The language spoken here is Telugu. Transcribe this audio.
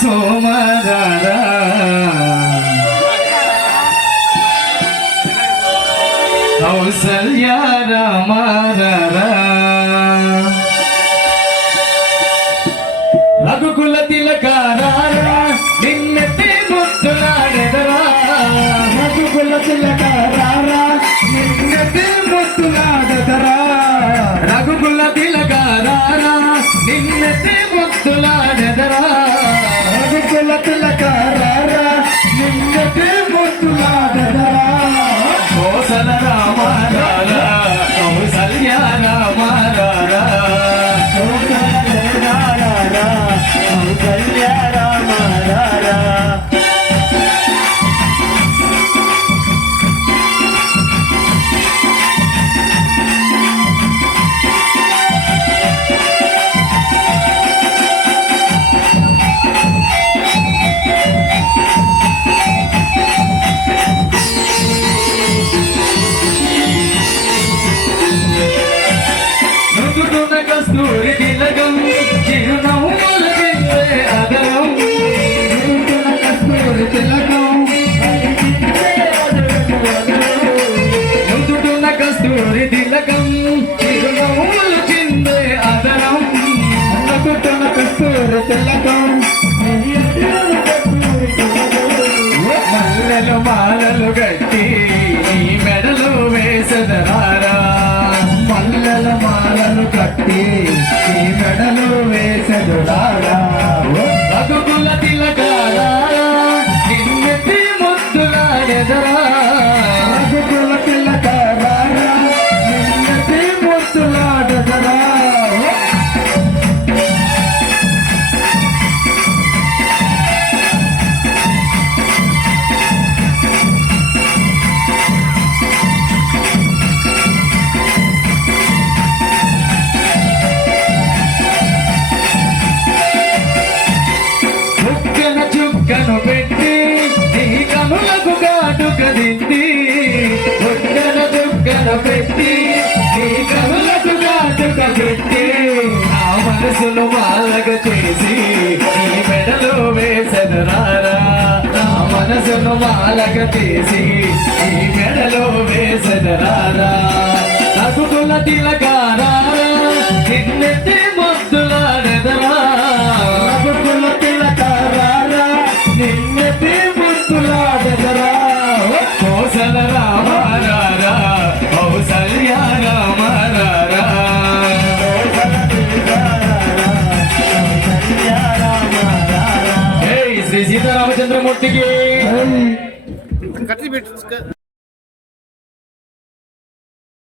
రామారా కౌసల్య రామారా రఘుకుల తిలకారా. నిన్నెత్తి ముద్దులాడెదరా రఘుకుల తిలకారా నిన్నటి ముత్తులాడదరా రఘుకుల తిలకారా నిన్నెత్తి ముద్దులాడెదరా రఘుకుల తిలకారా మాలలు మాలలు గట్టి నీ మెడలు వేసదరారా? మల్లల మాలలు కట్టి ఈ మెడ నీ కనులకు కాటుక దింది చుక్కన చుక్కను పెట్టి నీ కనులకు కాటుక పెట్టి నా మనసును మాలగ చేసి నీ మెడలో వేసను రారా. నా మనసును మాలగ చేసి నీ మెడలో వేసను రారా. రఘుకుల తిలకారా கார்த்திகே